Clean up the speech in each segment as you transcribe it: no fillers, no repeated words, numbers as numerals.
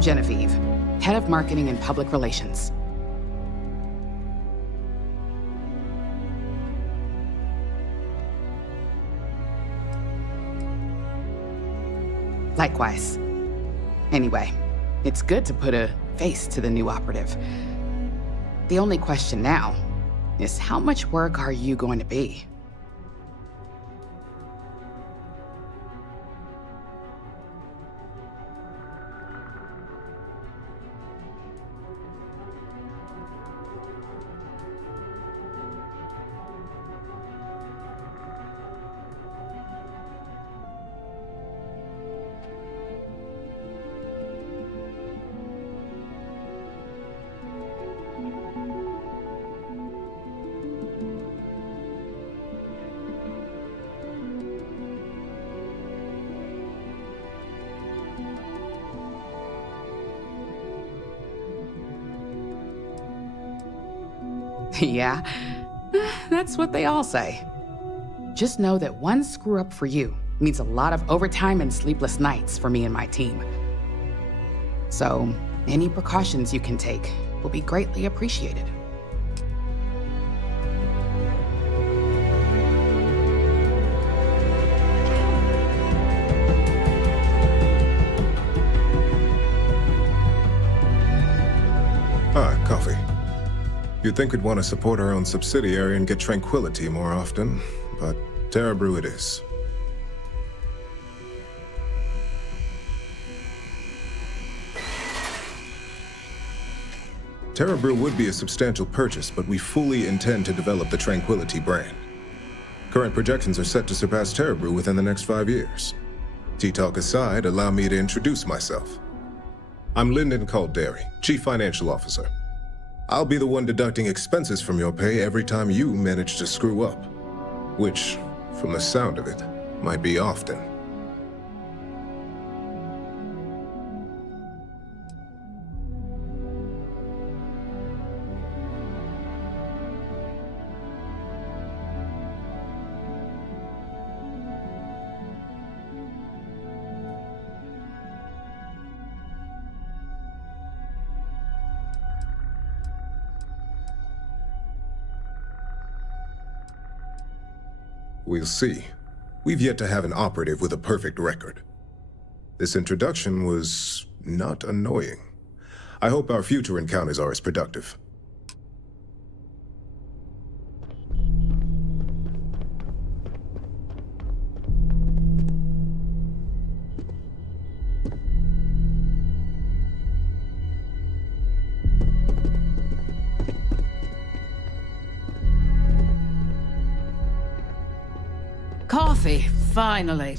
I'm Genevieve, Head of Marketing and Public Relations. Likewise. Anyway, it's good to put a face to the new operative. The only question now is how much work are you going to be? Yeah, that's what they all say. Just know that one screw-up for you means a lot of overtime and sleepless nights for me and my team. So, any precautions you can take will be greatly appreciated. Coffee. You'd think we'd want to support our own subsidiary and get tranquility more often, but Terra Brew it is. Terra Brew would be a substantial purchase, but we fully intend to develop the Tranquility brand. Current projections are set to surpass Terra Brew within the next 5 years. Tea-talk aside, allow me to introduce myself. I'm Lyndon Calderi, Chief Financial Officer. I'll be the one deducting expenses from your pay every time you manage to screw up. Which, from the sound of it, might be often. We'll see. We've yet to have an operative with a perfect record. This introduction was not annoying. I hope our future encounters are as productive. Coffee, finally.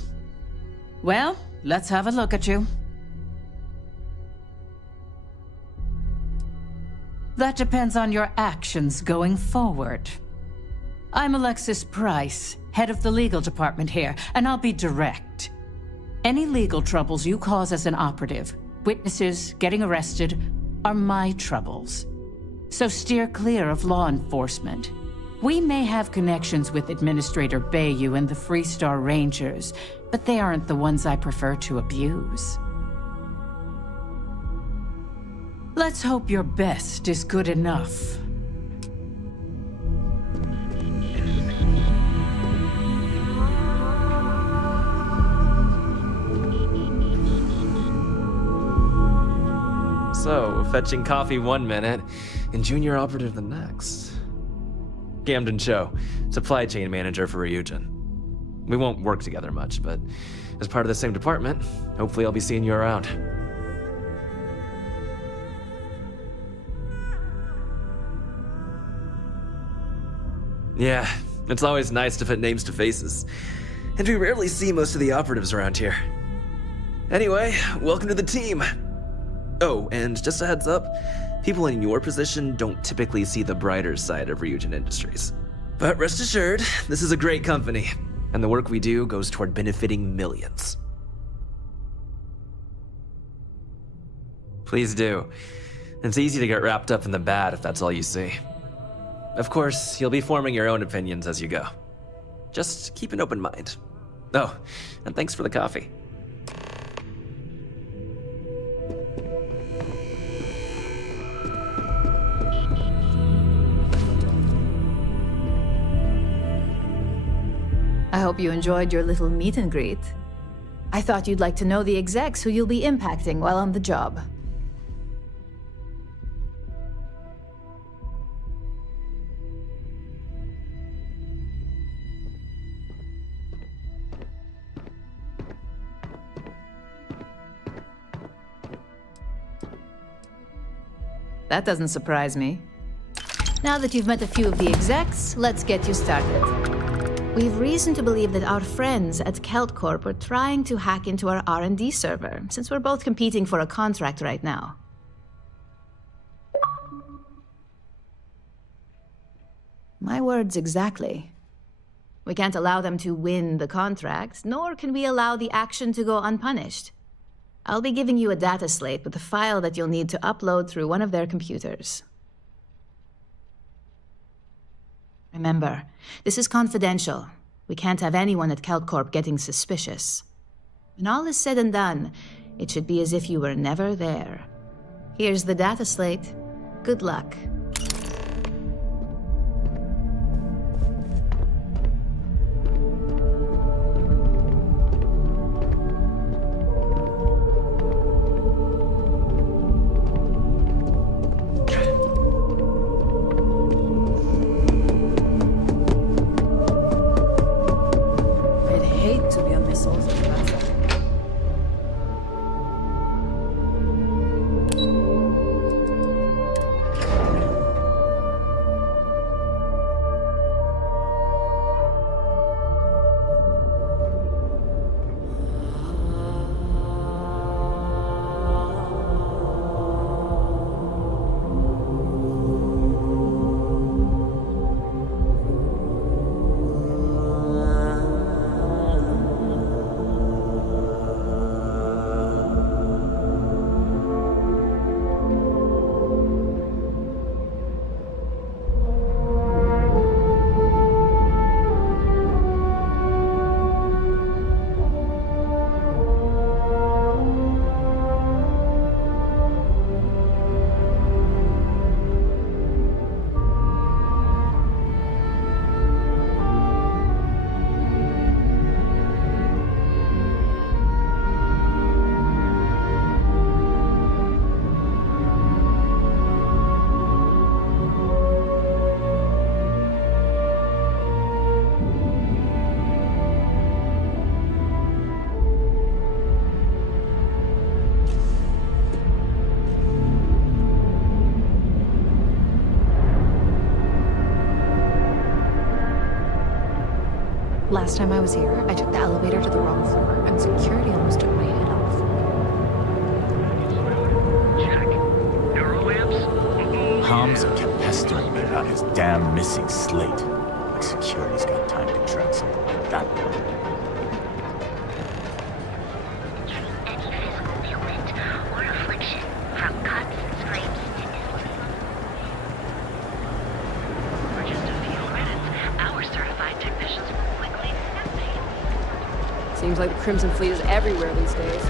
Well, let's have a look at you. That depends on your actions going forward. I'm Alexis Price, head of the legal department here, and I'll be direct. Any legal troubles you cause as an operative, witnesses, getting arrested, are my troubles. So steer clear of law enforcement. We may have connections with Administrator Bayu and the Freestar Rangers, but they aren't the ones I prefer to abuse. Let's hope your best is good enough. So, fetching coffee 1 minute and junior operative the next. Camden Cho, supply chain manager for Ryujin. We won't work together much, but as part of the same department, hopefully I'll be seeing you around. Yeah, it's always nice to put names to faces. And we rarely see most of the operatives around here. Anyway, welcome to the team. Oh, and just a heads up, people in your position don't typically see the brighter side of Ryujin Industries. But rest assured, this is a great company, and the work we do goes toward benefiting millions. Please do. It's easy to get wrapped up in the bad if that's all you see. Of course, you'll be forming your own opinions as you go. Just keep an open mind. Oh, and thanks for the coffee. I hope you enjoyed your little meet and greet. I thought you'd like to know the execs who you'll be impacting while on the job. That doesn't surprise me. Now that you've met a few of the execs, let's get you started. We've reason to believe that our friends at KeltCorp are trying to hack into our R&D server, since we're both competing for a contract right now. My words exactly. We can't allow them to win the contract, nor can we allow the action to go unpunished. I'll be giving you a data slate with a file that you'll need to upload through one of their computers. Remember, this is confidential. We can't have anyone at KeltCorp getting suspicious. When all is said and done, it should be as if you were never there. Here's the data slate. Good luck. Last time I was here, I took the elevator to the wrong floor, and security almost took my head off. Check. Neural lamps? Holmes kept pestering me about his damn missing slate. Like security's got time to track something like that one. Any physical ailment or affliction, from cuts and scrapes to illness. For just a few minutes, our certified technicians will quickly navigate. Seems like the Crimson Fleet is everywhere these days.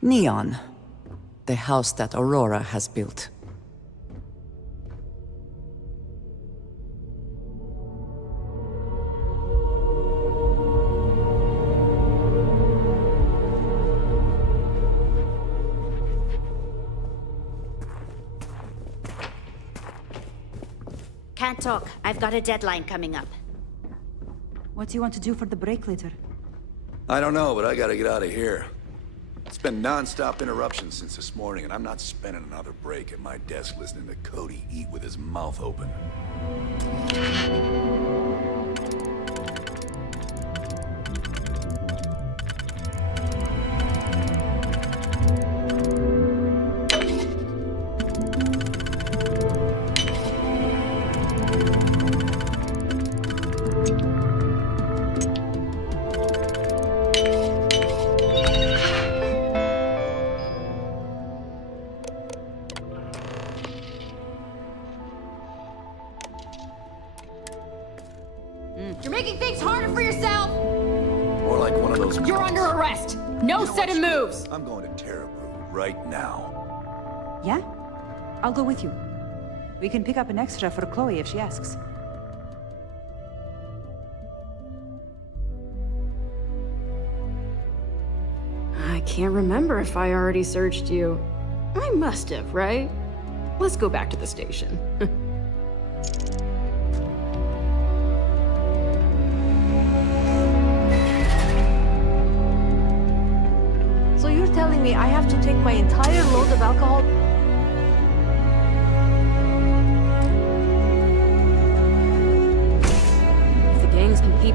Neon, the house that Aurora has built. Can't talk. I've got a deadline coming up. What do you want to do for the break later? I don't know, but I gotta get out of here. It's been non-stop interruptions since this morning, and I'm not spending another break at my desk listening to Cody eat with his mouth open. one of those... You're under arrest! No sudden moves! I'm going to Terrabrew right now. Yeah? I'll go with you. We can pick up an extra for Chloe if she asks. I can't remember if I already searched you. I must have, right? Let's go back to the station. So you're telling me I have to take my entire load of alcohol? If the gangs can keep...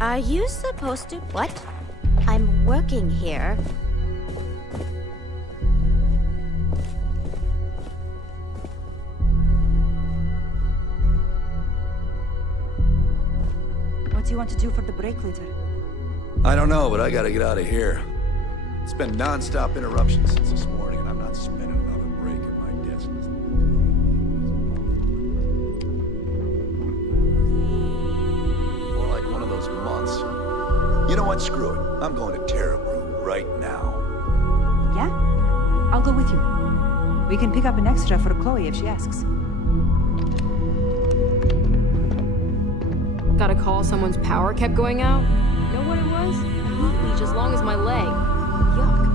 Are you supposed to... What? I'm working here. What do you want to do for the break later? I don't know, but I gotta get out of here. It's been non-stop interruptions since this morning, and I'm not spending another break at my desk listening to Cody. More like one of those months. You know what? Screw it. I'm going to Terrabrew right now. Yeah? I'll go with you. We can pick up an extra for Chloe if she asks. Got a call someone's power kept going out? Know what it was? A heat leech as long as my leg. Yuck.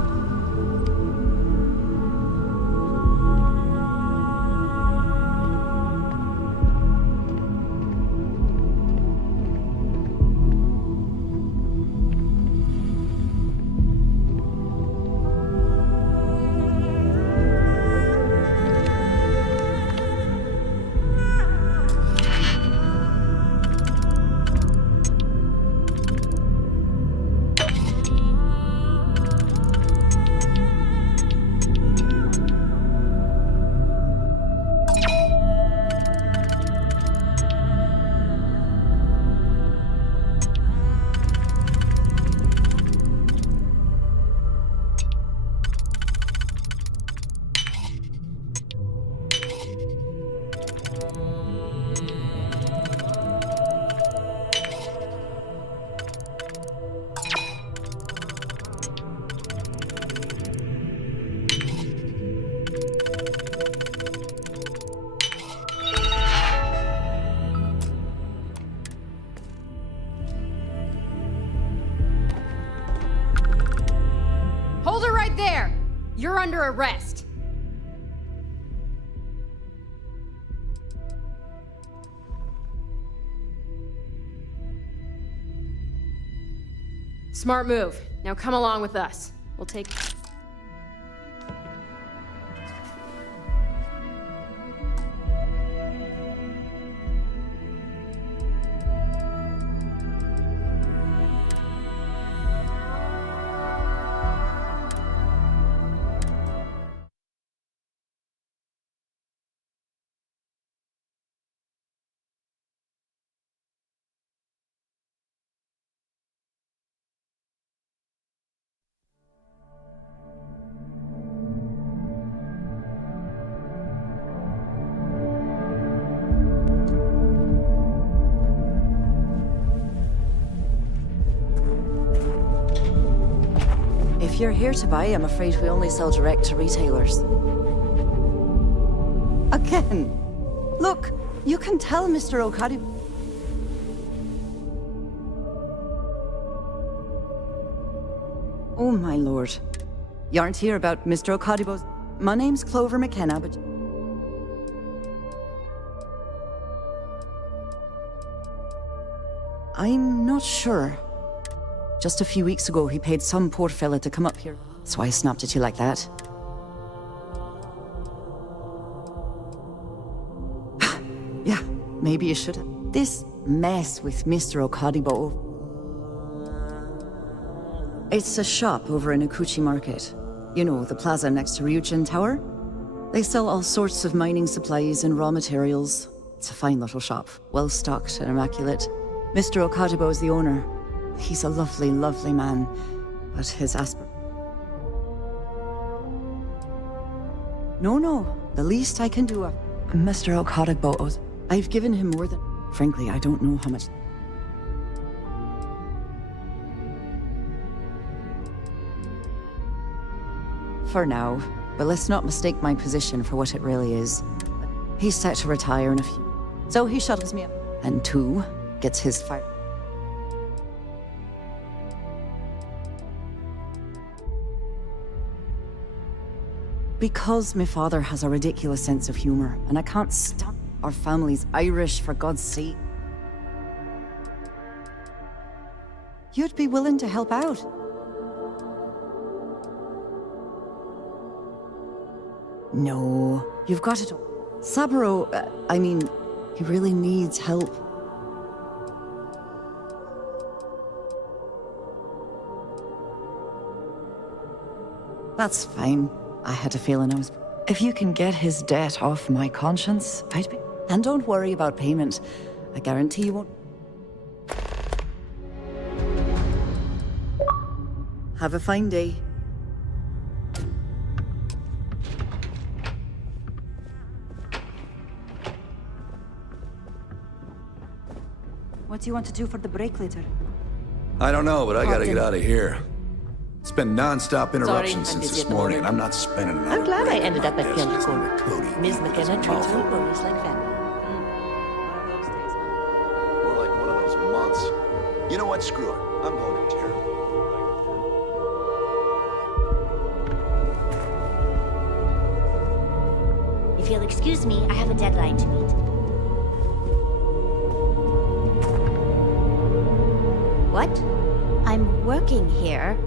Hold her right there! You're under arrest. Smart move. Now come along with us. We'll take... If you're here to buy, I'm afraid we only sell direct to retailers. Again! Look, you can tell Mr. Okadi... Oh my lord. You aren't here about Mr. Okadibo's... My name's Clover McKenna, but... I'm not sure. Just a few weeks ago, he paid some poor fella to come up here, so I snapped at you like that. Yeah, maybe you should have. This mess with Mr. Okadibo. It's a shop over in Ukuchi Market. You know, the plaza next to Ryujin Tower? They sell all sorts of mining supplies and raw materials. It's a fine little shop, well stocked and immaculate. Mr. Okadibo is the owner. He's a lovely, lovely man, but his No, the least I can do. Mr. Okadibo, I've given him more than. Frankly, I don't know how much. For now, but let's not mistake my position for what it really is. He's set to retire in a few. So he shuttles me up. And 2, gets his fire. Because my father has a ridiculous sense of humor, and I can't stop. Our family's Irish, for God's sake. You'd be willing to help out? No, you've got it. Saburo, I mean, he really needs help. That's fine. I had a feeling I was... If you can get his debt off my conscience, I'd be... And don't worry about payment. I guarantee you won't... Have a fine day. What do you want to do for the break later? I don't know, but I gotta get out of here. It's been non-stop interruptions Sorry, since I'm busy this at the morning, and moment. I'm not spending another I'm glad I break ended my up at desk Kent listening to Court. Cody Ms. eat with McKenna his treats her mouth open. employees like family. More like one of those months. You know what? Screw it. I'm going to Terra. If you'll excuse me, I have a deadline to meet. What? I'm working here.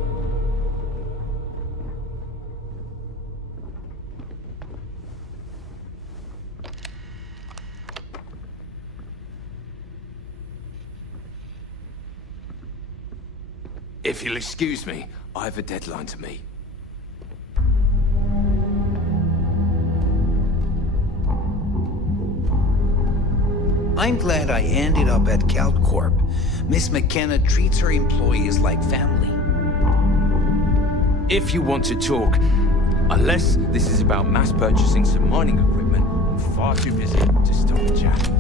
If you'll excuse me, I have a deadline to meet. I'm glad I ended up at CalCorp. Miss McKenna treats her employees like family. If you want to talk, unless this is about mass purchasing some mining equipment, I'm far too busy to start a chat.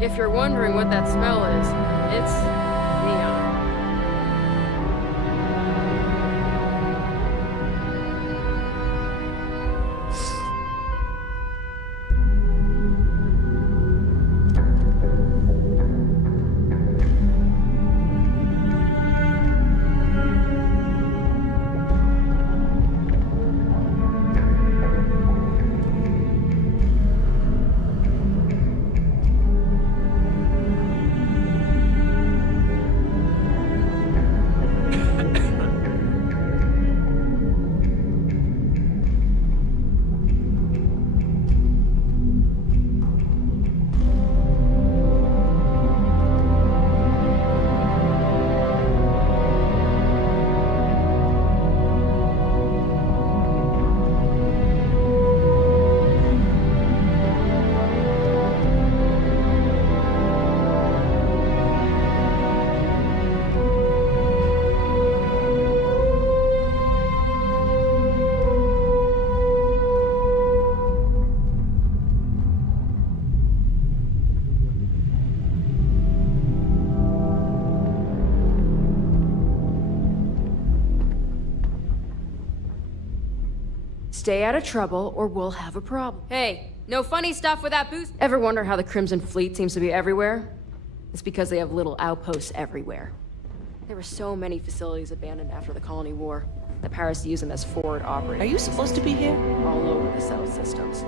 If you're wondering what that smell is, it's neon. Stay out of trouble or we'll have a problem. Hey, no funny stuff with that boost. Ever wonder how the Crimson Fleet seems to be everywhere? It's because they have little outposts everywhere. There were so many facilities abandoned after the Colony War that Paris used them as forward operating. Are you supposed to be here? All over the cell systems.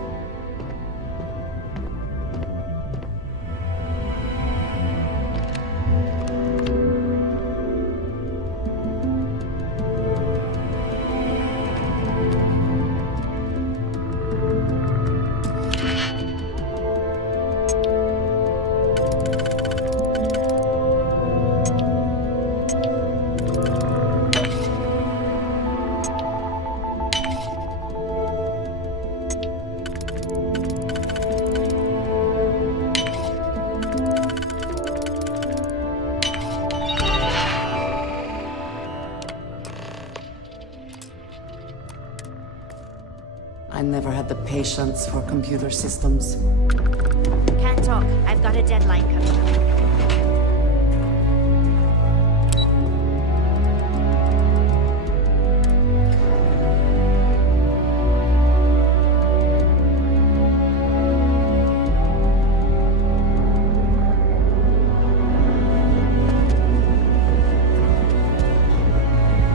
I never had the patience for computer systems. Can't talk. I've got a deadline coming up.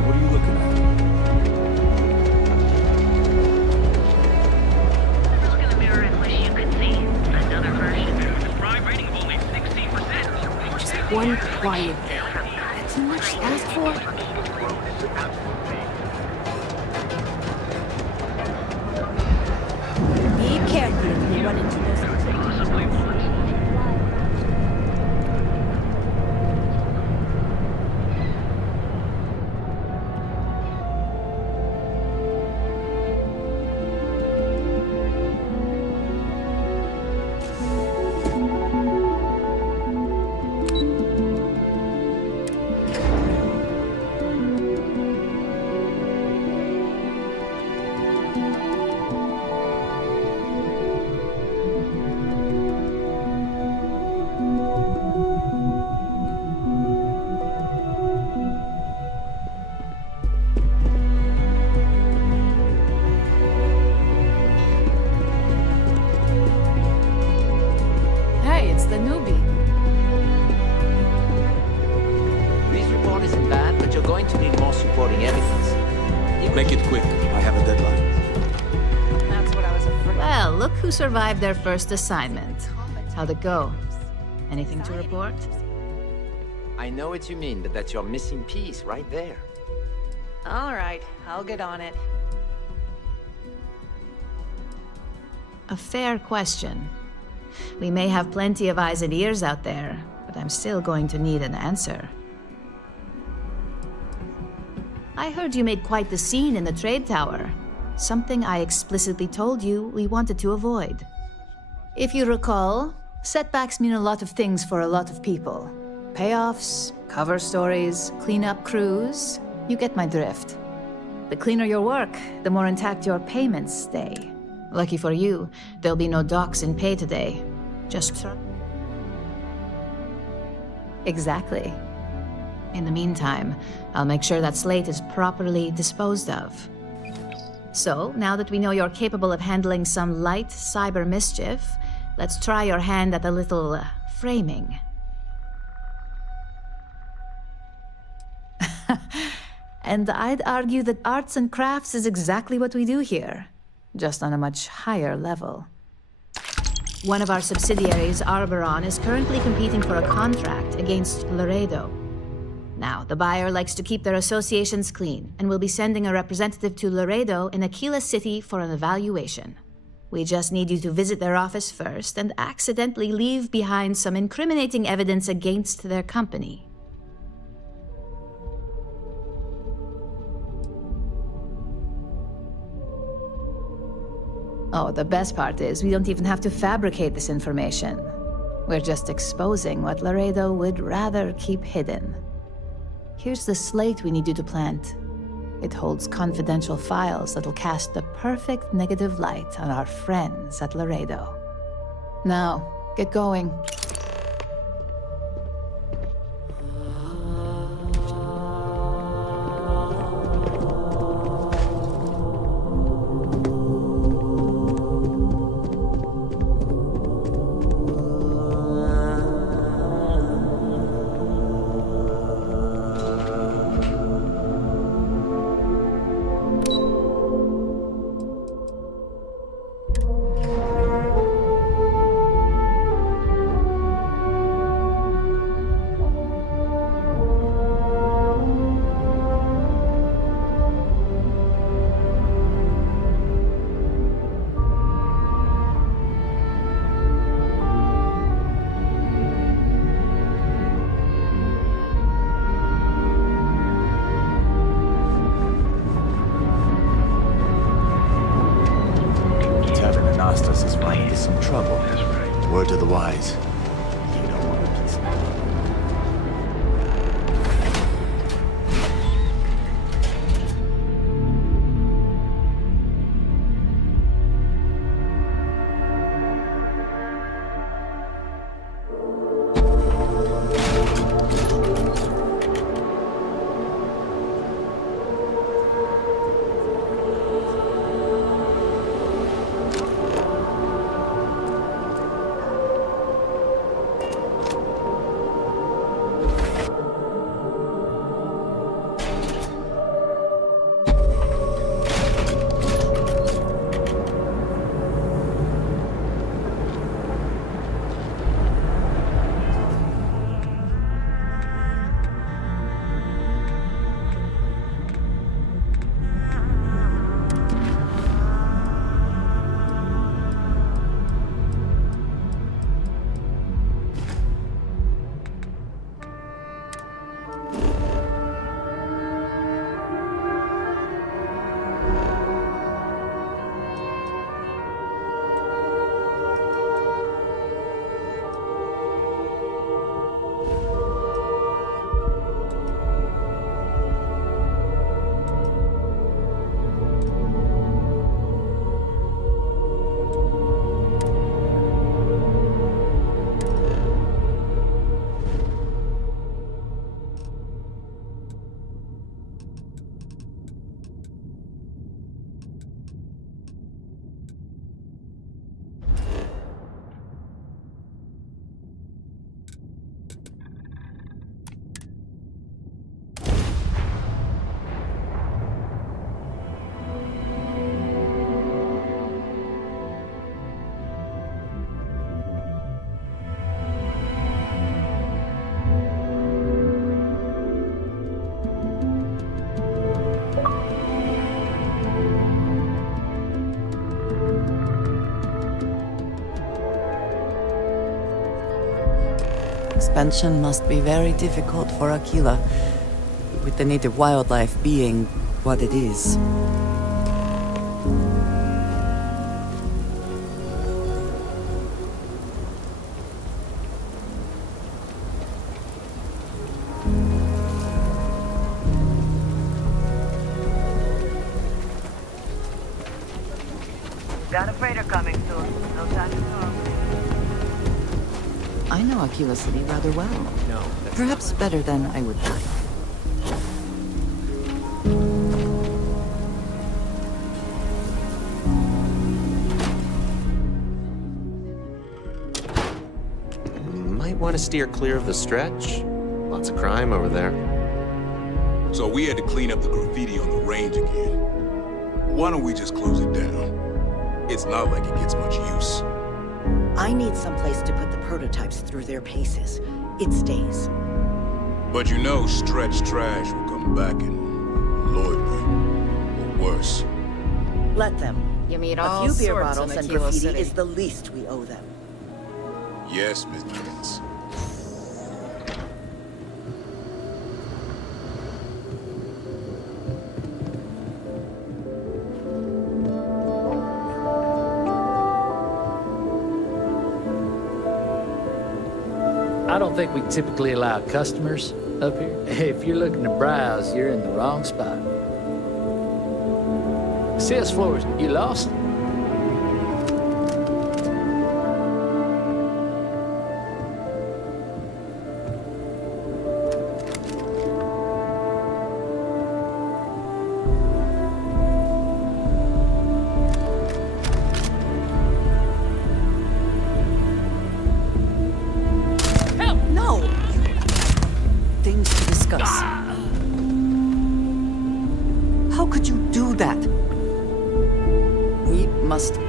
What are you looking at? Look in the mirror and wish you could see another version. Prime rating of only 16%. Just one quiet there. That's too much to ask for. Be careful if you run into this. Hey, it's the newbie. This report isn't bad, but you're going to need more supporting evidence. Make it quick. I have a deadline. That's what I was afraid. Well, look who survived their first assignment. How'd it go? Anything to report? I know what you mean, but that's your missing piece right there. All right, I'll get on it. A fair question. We may have plenty of eyes and ears out there, but I'm still going to need an answer. I heard you made quite the scene in the trade tower. Something I explicitly told you we wanted to avoid. If you recall, setbacks mean a lot of things for a lot of people. Payoffs, cover stories, cleanup crews. You get my drift. The cleaner your work, the more intact your payments stay. Lucky for you, there'll be no docks in pay today. Just... Exactly. In the meantime, I'll make sure that slate is properly disposed of. So, now that we know you're capable of handling some light cyber mischief, let's try your hand at a little framing. And I'd argue that arts and crafts is exactly what we do here, just on a much higher level. One of our subsidiaries, Arboron, is currently competing for a contract against Laredo. Now, the buyer likes to keep their associations clean, and will be sending a representative to Laredo in Aquila City for an evaluation. We just need you to visit their office first and accidentally leave behind some incriminating evidence against their company. Oh, the best part is we don't even have to fabricate this information. We're just exposing what Laredo would rather keep hidden. Here's the slate we need you to plant. It holds confidential files that'll cast the perfect negative light on our friends at Laredo. Now, get going. lost us is running into some trouble. That's right. Word to the wise. You don't want to please. Expansion must be very difficult for Aquila, with the native wildlife being what it is. Got a freighter coming soon. No time to talk. I know Aquila City rather well. No. Perhaps better than I would like. Might want to steer clear of the stretch. Lots of crime over there. So we had to clean up the graffiti on the range again. Why don't we just close it down? It's not like it gets much use. I need someplace to put the prototypes through their paces. It stays. But you know Stretch Trash will come back and Lloyd will. Or worse. Let them. You meet A all few beer sorts bottles in and Aquila graffiti City. is the least we owe them. Yes, Miss Prince. I don't think we typically allow customers up here. If you're looking to browse, you're in the wrong spot. Sales floors, you lost? How could you do that? We must...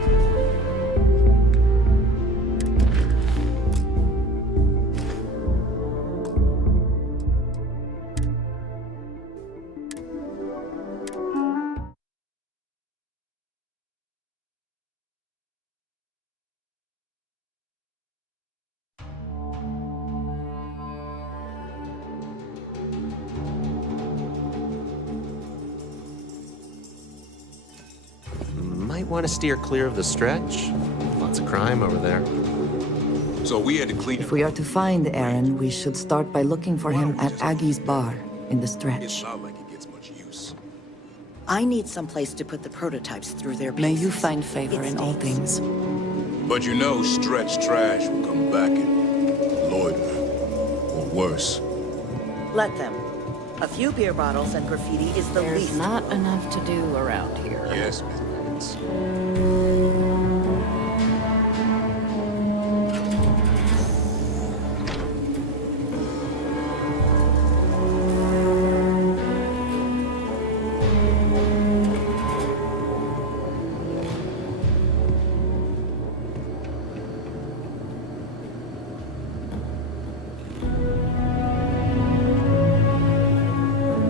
Might want to steer clear of the stretch. Lots of crime over there. So we had to clean If we are to find Aaron, we should start by looking for him at Aggie's bar in the stretch. It's not like it gets much use. I need someplace to put the prototypes through their paces. May you find favor in all things. But you know Stretch Trash will come back and loiter. Or worse. Let them. A few beer bottles and graffiti is the There's least. not enough to do around here. Yes, Miss Evans.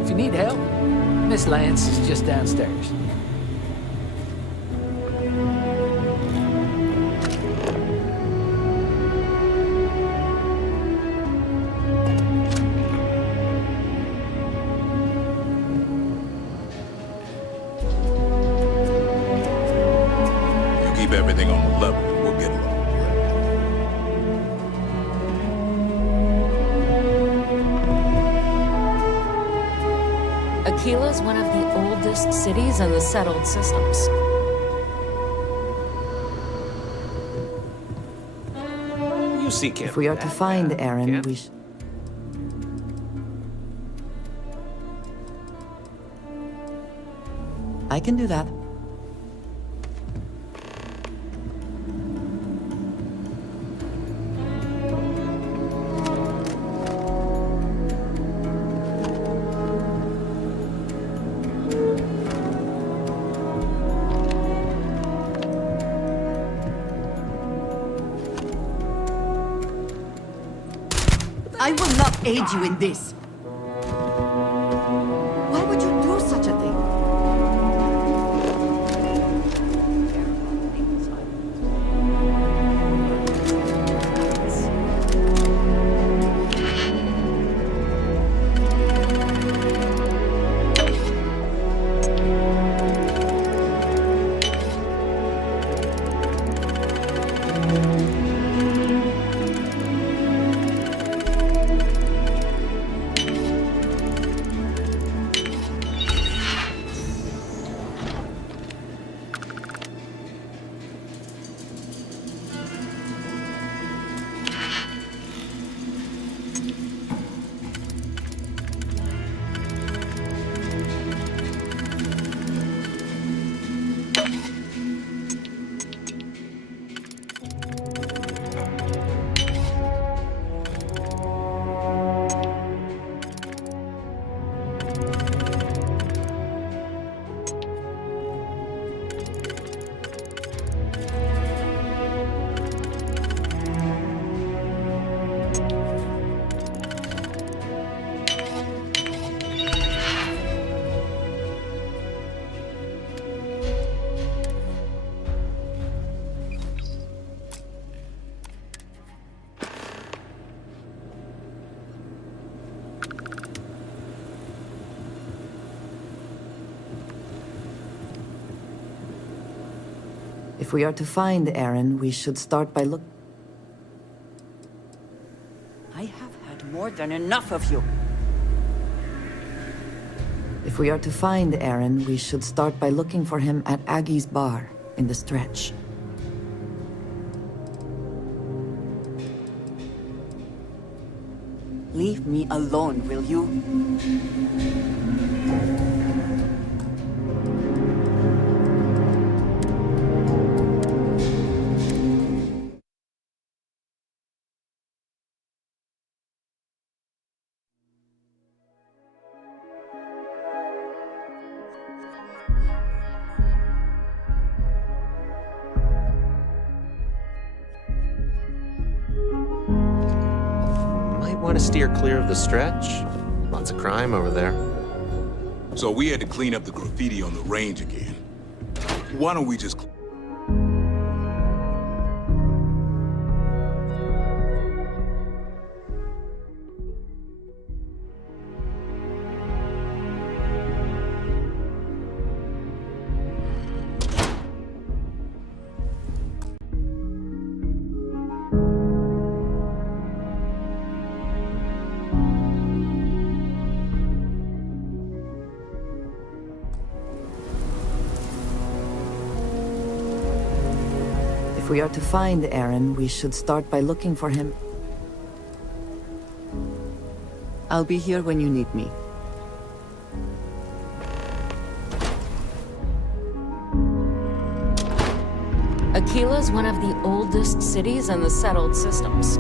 If you need help, Miss Lance is just downstairs. You keep everything on the level and we'll get along. Aquila's one of the oldest cities in the settled systems. You see, can't If we are to find Aaron, we I can do that. I will not aid you in this. Why would you do such a thing? If we are to find Aaron, we should start by look. I have had more than enough of you. If we are to find Aaron, we should start by looking for him at Aggie's bar in the stretch. Leave me alone, will you? Want to steer clear of the stretch? Lots of crime over there. So we had to clean up the graffiti on the range again. Why don't we just... If we are to find Aaron, we should start by looking for him. I'll be here when you need me. Aquila's one of the oldest cities in the settled systems.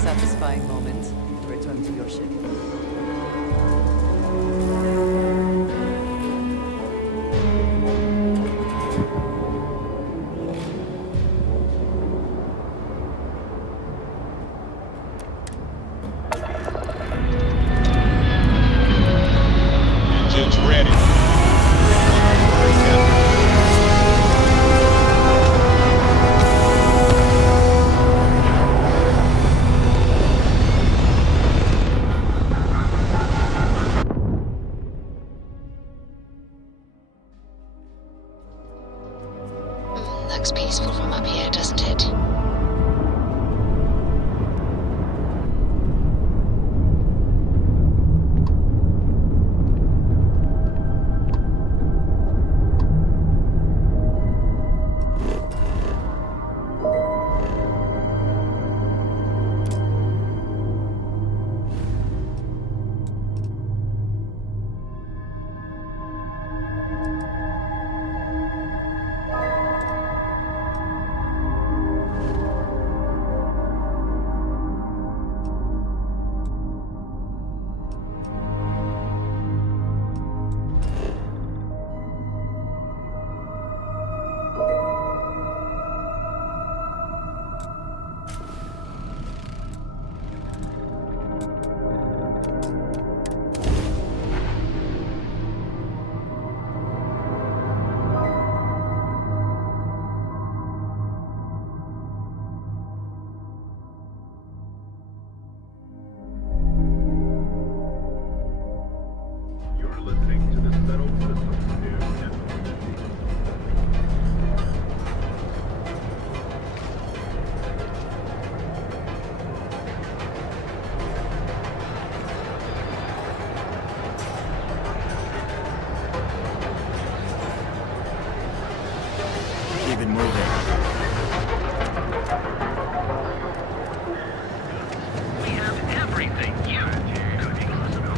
satisfying moment to return to your ship. Engines ready. looks peaceful from up here, doesn't it? Keep it moving. We have everything you could possibly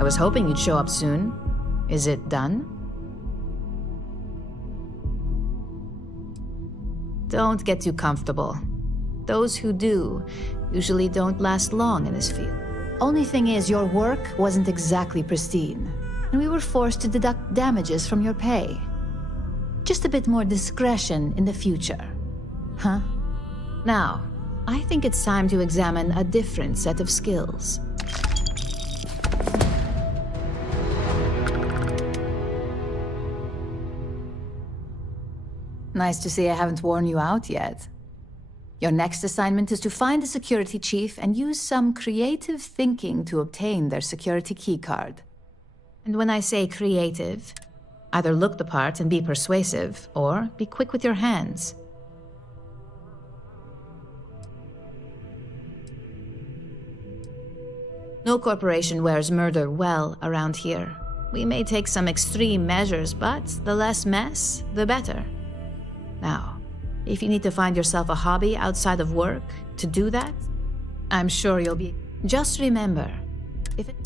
I was hoping you'd show up soon. Is it done? Don't get too comfortable. Those who do usually don't last long in this field. Only thing is, your work wasn't exactly pristine, and we were forced to deduct damages from your pay. Just a bit more discretion in the future. Huh? Now, I think it's time to examine a different set of skills. Nice to see I haven't worn you out yet. Your next assignment is to find a security chief and use some creative thinking to obtain their security keycard. And when I say creative, either look the part and be persuasive, or be quick with your hands. No corporation wears murder well around here. We may take some extreme measures, but the less mess, the better. Now, if you need to find yourself a hobby outside of work to do that, I'm sure you'll be... Just remember, if it...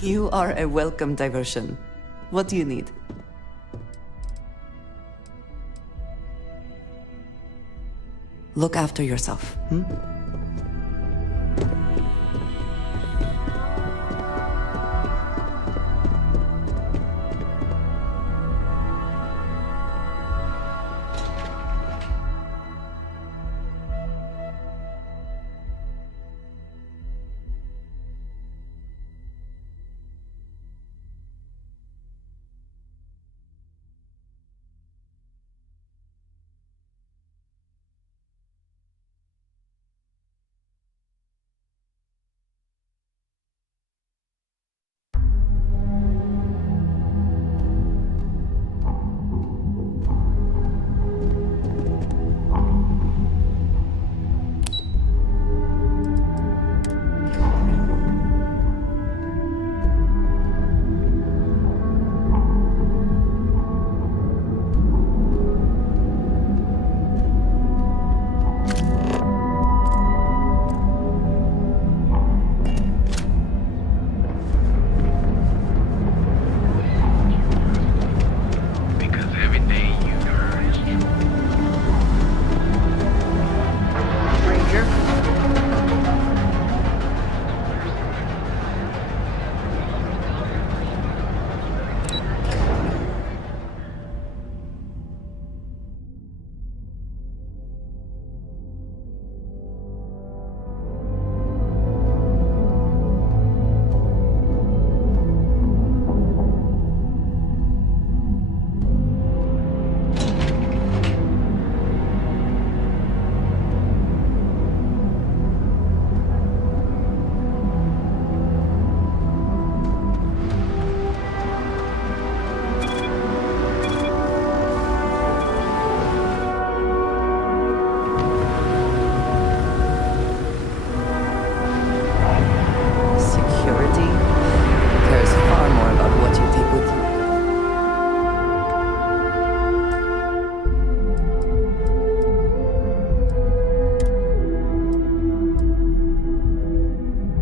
You are a welcome diversion. What do you need? Look after yourself, hmm?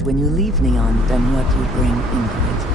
when you leave Neon than what you bring into it.